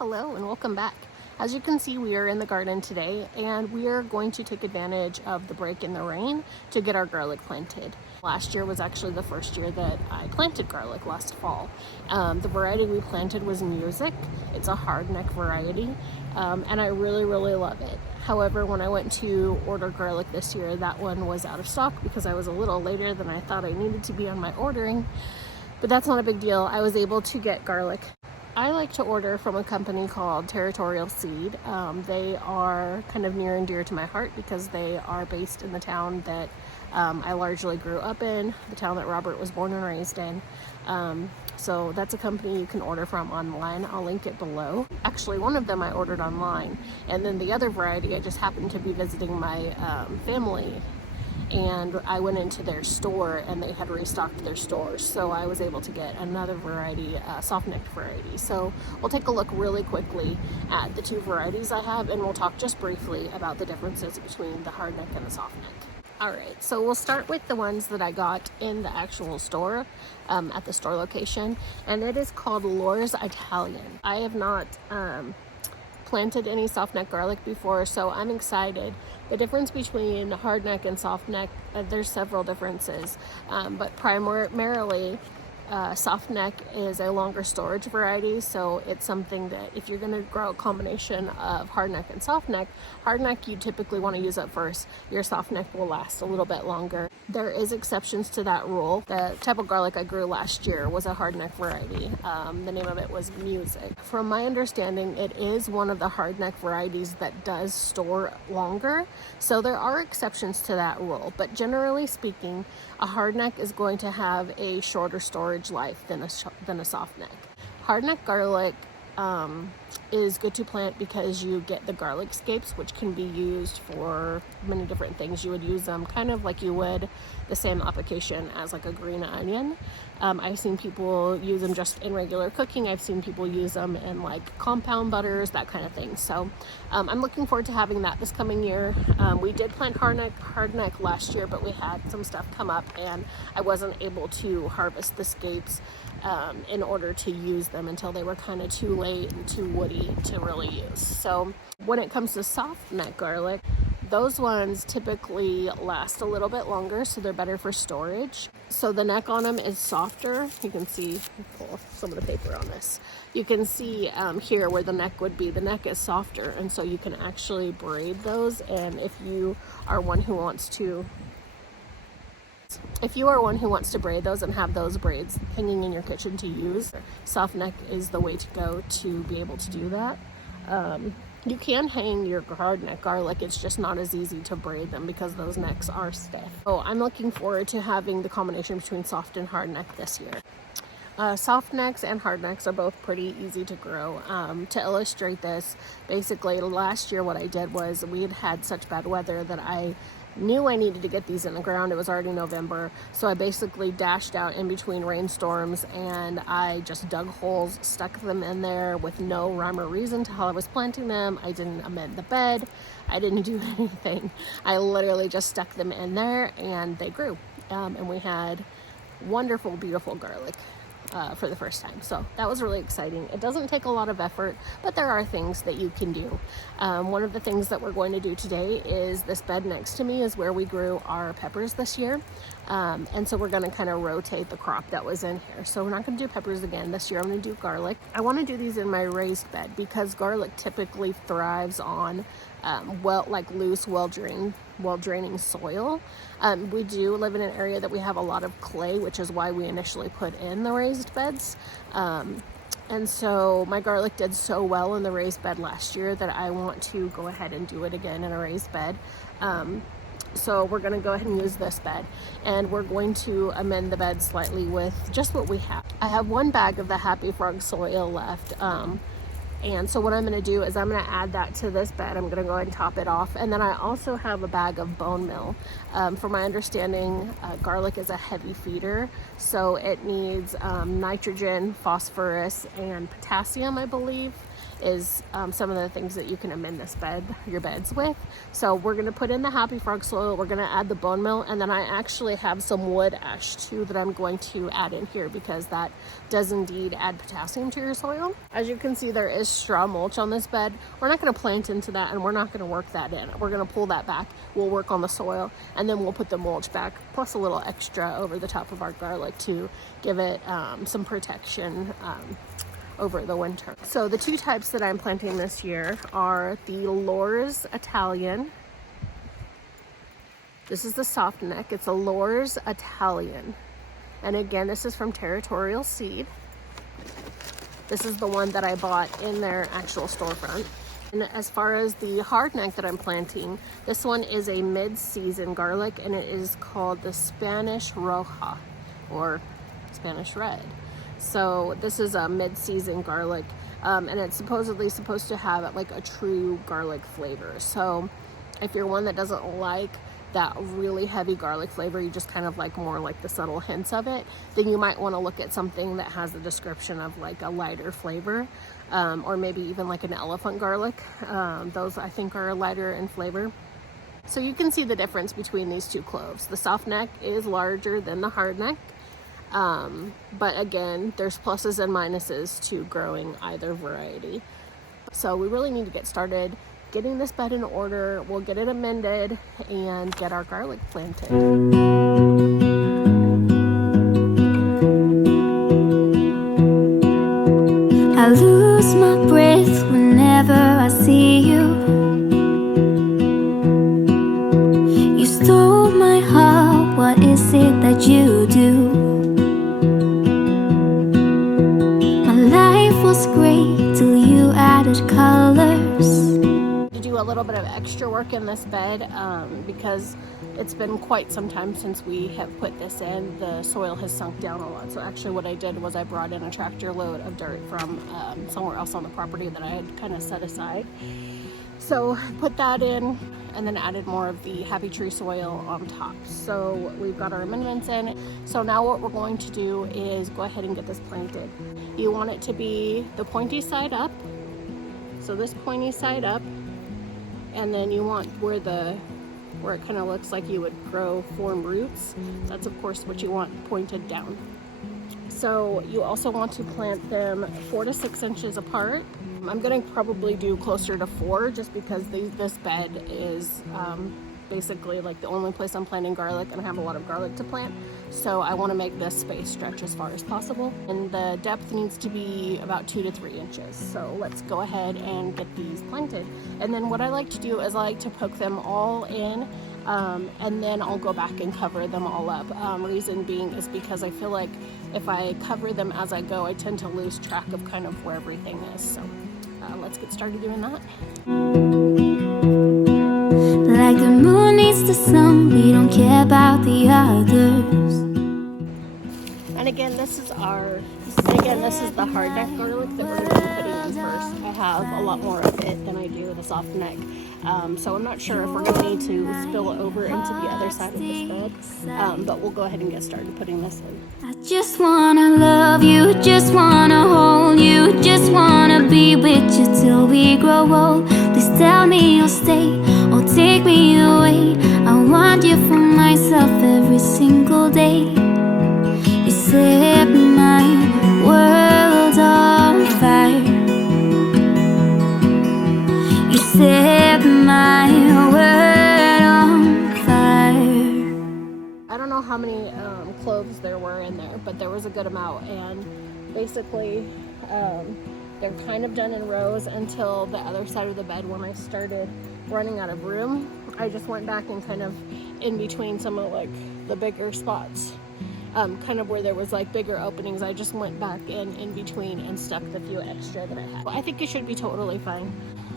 Hello and welcome back. As you can see, we are in the garden today and we are going to take advantage of the break in the rain to get our garlic planted. Last year was actually the first year that I planted garlic last fall. The variety we planted was Music. It's a hardneck variety and I really love it. However, when I went to order garlic this year, that one was out of stock because I was a little later than I thought I needed to be on my ordering. But that's not a big deal. I was able to get garlic. I like to order from a company called Territorial Seed. They are kind of near and dear to my heart because they are based in the town that I largely grew up in, the town that Robert was born and raised in. So that's a company you can order from online. I'll link it below. Actually, one of them I ordered online, and then the other variety I just happened to be visiting my family, and I went into their store and they had restocked their stores, so I was able to get another variety, Softneck variety. So we'll take a look really quickly at the two varieties I have, and we'll talk just briefly about the differences between the hardneck and the softneck. Alright, so we'll start with the ones that I got in the actual store, at the store location, and it is called Lore's Italian. I have not planted any softneck garlic before, so I'm excited. The difference between hardneck and softneck, there's several differences, but primarily softneck is a longer storage variety, so it's something that if you're going to grow a combination of hardneck and softneck, hardneck you typically want to use up first. Your softneck will last a little bit longer. There is exceptions to that rule. The type of garlic I grew last year was a hardneck variety. The name of it was Music. From my understanding, it is one of the hardneck varieties that does store longer, so there are exceptions to that rule, but generally speaking, a hardneck is going to have a shorter storage life than a softneck. Hardneck garlic is good to plant because you get the garlic scapes, which can be used for many different things. You would use them kind of like you would the same application as like a green onion. I've seen people use them just in regular cooking. I've seen people use them in like compound butters, that kind of thing. So I'm looking forward to having that this coming year. We did plant hardneck last year, but we had some stuff come up and I wasn't able to harvest the scapes in order to use them until they were kind of too late and too woody to really use. So when it comes to softneck garlic, those ones typically last a little bit longer, so they're better for storage. So the neck on them is softer. You can see, pull some of the paper on this. You can see here where the neck would be. The neck is softer, and so you can actually braid those. And if you are one who wants to braid those and have those braids hanging in your kitchen to use, softneck is the way to go to be able to do that. You can hang your hardneck garlic, it's just not as easy to braid them because those necks are stiff. So I'm looking forward to having the combination between soft and hardneck this year. Softnecks and hardnecks are both pretty easy to grow. To illustrate this, basically last year what I did was we had such bad weather that I knew I needed to get these in the ground. It was already November, so I basically dashed out in between rainstorms and I just dug holes, stuck them in there with no rhyme or reason to how I was planting them. I didn't amend the bed. I didn't do anything. I literally just stuck them in there and they grew. And we had wonderful, beautiful garlic for the first time. So that was really exciting. It doesn't take a lot of effort, but there are things that you can do. One of the things that we're going to do today is this bed next to me is where we grew our peppers this year. And so we're going to kind of rotate the crop that was in here. So we're not going to do peppers again this year. I'm going to do garlic. I want to do these in my raised bed because garlic typically thrives on loose, well-draining soil. We do live in an area that we have a lot of clay, which is why we initially put in the raised beds. And so my garlic did so well in the raised bed last year that I want to go ahead and do it again in a raised bed. So we're going to go ahead and use this bed, and we're going to amend the bed slightly with just what we have. I have one bag of the Happy Frog soil left. And so what I'm going to do is I'm going to add that to this bed. I'm going to go ahead and top it off. And then I also have a bag of bone meal. From my understanding, garlic is a heavy feeder, so it needs nitrogen, phosphorus, and potassium, I believe. is some of the things that you can amend your beds with. So we're going to put in the Happy Frog soil, we're going to add the bone meal, and then I actually have some wood ash too that I'm going to add in here because that does indeed add potassium to your soil. As you can see, there is straw mulch on this bed. We're not going to plant into that, and we're not going to work that in. We're going to pull that back. We'll work on the soil, and then we'll put the mulch back, plus a little extra over the top of our garlic to give it some protection over the winter. So the two types that I'm planting this year are the Lourdes Italian. This is the Softneck. It's a Lourdes Italian. And again, this is from Territorial Seed. This is the one that I bought in their actual storefront. And as far as the hardneck that I'm planting, this one is a mid-season garlic, and it is called the Spanish Roja, or Spanish Red. So this is a mid-season garlic, and it's supposedly supposed to have like a true garlic flavor. So if you're one that doesn't like that really heavy garlic flavor, you just kind of like more like the subtle hints of it, then you might want to look at something that has the description of like a lighter flavor, or maybe even like an elephant garlic. Those I think are lighter in flavor. So you can see the difference between these two cloves. The Softneck is larger than the hardneck. But again, there's pluses and minuses to growing either variety. So we really need to get started getting this bed in order. We'll get it amended and get our garlic planted. I lose my breath whenever I see you. You stole my heart, what is it that you do? Was great till you added colors. To do a little bit of extra work in this bed because it's been quite some time since we have put this in. The soil has sunk down a lot. So actually what I did was I brought in a tractor load of dirt from somewhere else on the property that I had kind of set aside. So put that in and then added more of the Happy Tree soil on top. So we've got our amendments in. So now what we're going to do is go ahead and get this planted. You want it to be the pointy side up. So this pointy side up, and then you want where it kind of looks like you would form roots. That's of course what you want pointed down. So you also want to plant them 4 to 6 inches apart. I'm going to probably do closer to 4 just because this bed is basically like the only place I'm planting garlic, and I have a lot of garlic to plant. So I want to make this space stretch as far as possible. And the depth needs to be about 2 to 3 inches. So let's go ahead and get these planted. And then what I like to do is I like to poke them all in, and then I'll go back and cover them all up. Reason being is because I feel like if I cover them as I go, I tend to lose track of kind of where everything is. So let's get started doing that. Like the moon needs the sun, we don't care about the others. And again, this is the hardneck garlic that we're going to be putting in first. I have a lot more of it than I do the Softneck. So I'm not sure if we're going to need to spill over into the other side of this bed, but we'll go ahead and get started putting this in. I just wanna love you, just wanna hold you, just wanna be with you till we grow old. Please tell me you'll stay or take me away. I want you for myself every single day. You set my world on fire. You set my world on fire. I don't know how many cloves there were in there, but there was a good amount, and basically they're kind of done in rows until the other side of the bed. When I started running out of room, I just went back and kind of in between some of like the bigger spots, kind of where there was like bigger openings, I just went back in between and stuck the few extra that I had. I think it should be totally fine.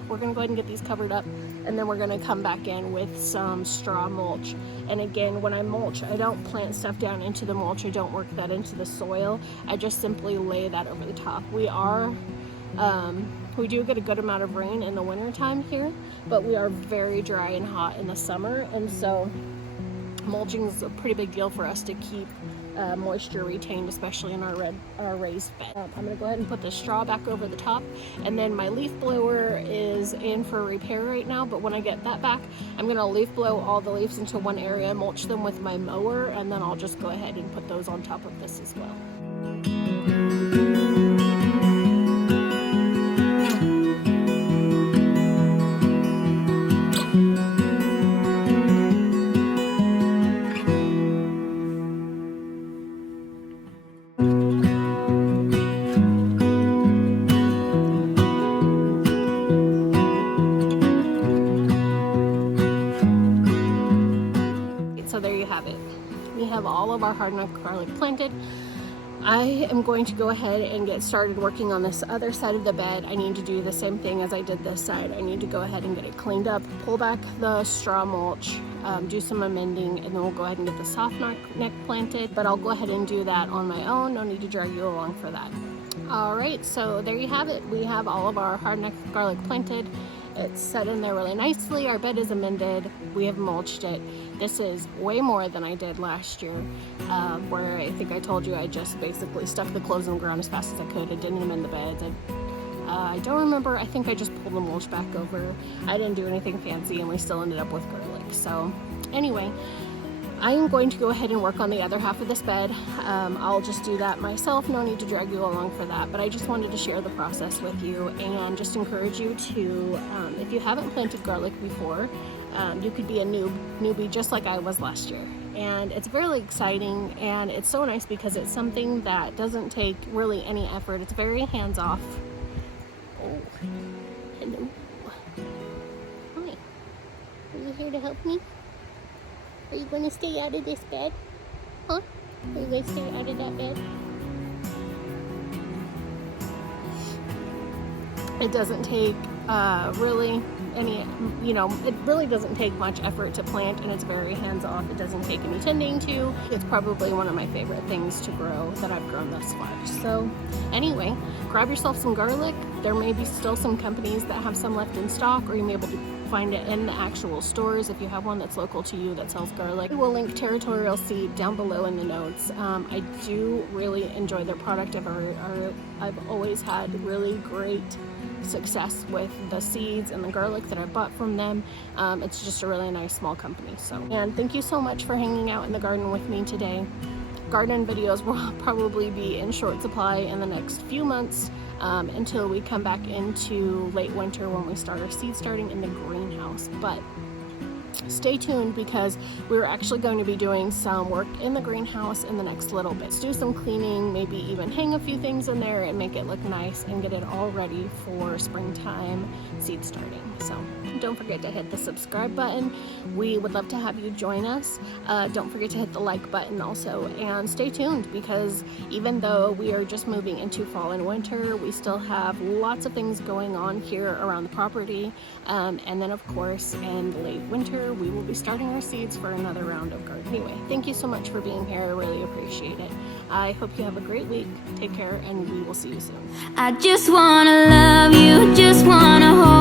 We're gonna go ahead and get these covered up, and then we're gonna come back in with some straw mulch. And again, when I mulch, I don't plant stuff down into the mulch. I don't work that into the soil. I just simply lay that over the top. We do get a good amount of rain in the winter time here, but we are very dry and hot in the summer, and so mulching is a pretty big deal for us to keep moisture retained, especially in our raised bed. I'm going to go ahead and put the straw back over the top, and then my leaf blower is in for repair right now, but when I get that back, I'm going to leaf blow all the leaves into one area, mulch them with my mower, and then I'll just go ahead and put those on top of this as well. So there you have it. We have all of our hardneck garlic planted. I am going to go ahead and get started working on this other side of the bed. I need to do the same thing as I did this side. I need to go ahead and get it cleaned up, pull back the straw mulch, do some amending, and then we'll go ahead and get the softneck planted. But I'll go ahead and do that on my own. No need to drag you along for that. All right, so there you have it. We have all of our hardneck garlic planted. It's set in there really nicely. Our bed is amended. We have mulched it. This is way more than I did last year, where I think I told you I just basically stuck the clothes in the ground as fast as I could. I didn't amend the beds. I don't remember. I think I just pulled the mulch back over. I didn't do anything fancy, and we still ended up with garlic. So anyway, I am going to go ahead and work on the other half of this bed. I'll just do that myself. No need to drag you along for that, but I just wanted to share the process with you and just encourage you to, if you haven't planted garlic before, you could be a newbie just like I was last year. And it's really exciting, and it's so nice because it's something that doesn't take really any effort. It's very hands-off. Oh, hello. Hi. Are you here to help me? Are you going to stay out of this bed? Huh? Are you going to stay out of that bed? It doesn't take really any, it really doesn't take much effort to plant, and it's very hands-off. It doesn't take any tending to. It's probably one of my favorite things to grow that I've grown thus far. So anyway, grab yourself some garlic. There may be still some companies that have some left in stock, or you may be able to find it in the actual stores if you have one that's local to you that sells garlic. I will link Territorial Seed down below in the notes. I do really enjoy their product. I've always had really great success with the seeds and the garlic that I bought from them. It's just a really nice small company. And thank you so much for hanging out in the garden with me today. Garden videos will probably be in short supply in the next few months until we come back into late winter when we start our seed starting in the greenhouse. But stay tuned, because we're actually going to be doing some work in the greenhouse in the next little bit. Do some cleaning, maybe even hang a few things in there and make it look nice and get it all ready for springtime seed starting. So don't forget to hit the subscribe button. We would love to have you join us. Don't forget to hit the like button also, and stay tuned, because even though we are just moving into fall and winter, we still have lots of things going on here around the property. And then of course in the late winter, we will be starting our seeds for another round of gardening. Anyway, thank you so much for being here. I really appreciate it. I hope you have a great week. Take care, and we will see you soon. I just wanna love you, just wanna hold